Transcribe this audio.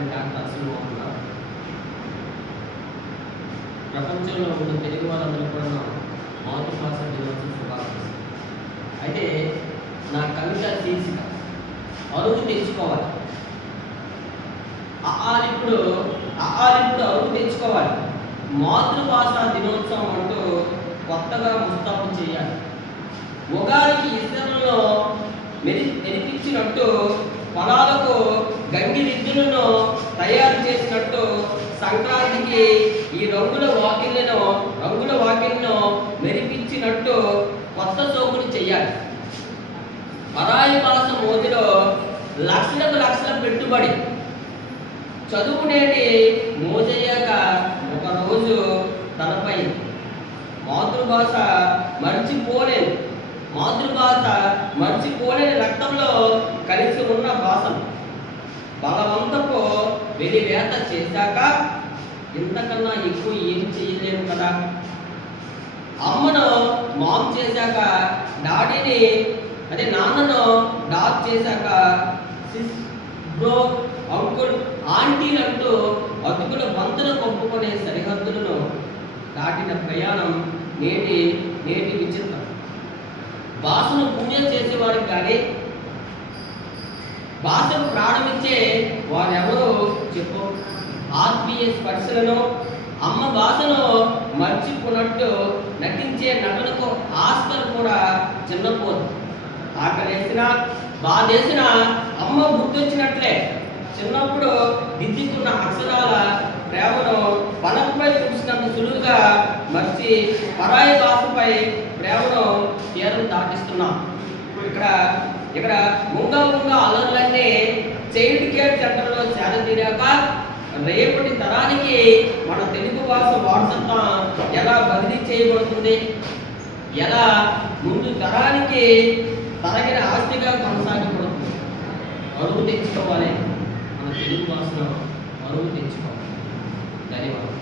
అయినటువంటి డాక్టర్ అసలు మోహన్ రావు. ప్రపంచంలో ఉన్న తెలుగు వారందరూ కూడా మాతృభాష దినోత్సవం శుభాకాంక్షలు. అయితే నా కవిత శీర్షిక అరువు తెచ్చుకోవాలి. ఇప్పుడు అరువు తెచ్చుకోవాలి. మాతృభాష దినోత్సవం అంటూ కొత్తగా ముస్తాబు చేయాలి. ఉగాదికి ఇతరులను మెరిపించినట్టు, పొలాలకు గంగిరెద్దులను తయారు చేసినట్టు, సంక్రాంతికి ఈ రంగుల వాకిళ్లను మెరిపించినట్టు కొత్త సోకులు చేయాలి. పరాయి భాష మోదిలో లక్షల పెట్టుబడి చదువునేటి మోజయ్యాక ఒకరోజు తనపై మాతృభాష మర్చిపోలేని రక్తంలో కలిసి ఉన్న భాషను బలవంతపు వెలివేత చేశాక ఇంతకన్నా ఎక్కువ ఏం చేయలేము కదా. అమ్మను మామ్ చేశాక నాన్నను డాగ్ చేశాక సిస్, బ్రో, అంకుల్, ఆంటీలంటూ అతుకుల బంతులు పంపుకునే సరిహద్దులను దాటిన ప్రయాణం నేటి విచిత్రం. భాషను పుణ్యం చేసేవారికి కానీ భాషకు ప్రాణమిచ్చే వారెవరో చెప్పు. ఆత్మీయ స్పర్శలను అమ్మ భాషను మర్చిపోనట్టు నటించే నటనకు ఆస్కర్ కూడా చిన్నపోదు. ఆకలేసిన బాధేసిన అమ్మ గుర్తొచ్చినట్లే చిన్నప్పుడు దిద్దుకున్న అక్షరాల ప్రేమను పలకపై చూసినంత సులువుగా మర్చి పరాయి భాషపై ప్రేమను తీరం దాటిస్తున్నాం. ఇక్కడ ముంగా అల్లర్లన్నీ చైల్డ్ కేర్ సెంటర్లో చేరదీరాక రేపటి తరానికి మన తెలుగు భాష వారసత్వం ఎలా బదిలీ చేయబడుతుంది, ఎలా ముందు తరానికి తరగిన ఆస్తిగా కొనసాగబడుతుంది. అరువు తెచ్చుకోవాలి. మన తెలుగు భాషలో అరువు తెచ్చుకోవాలి. ధన్యవాదాలు.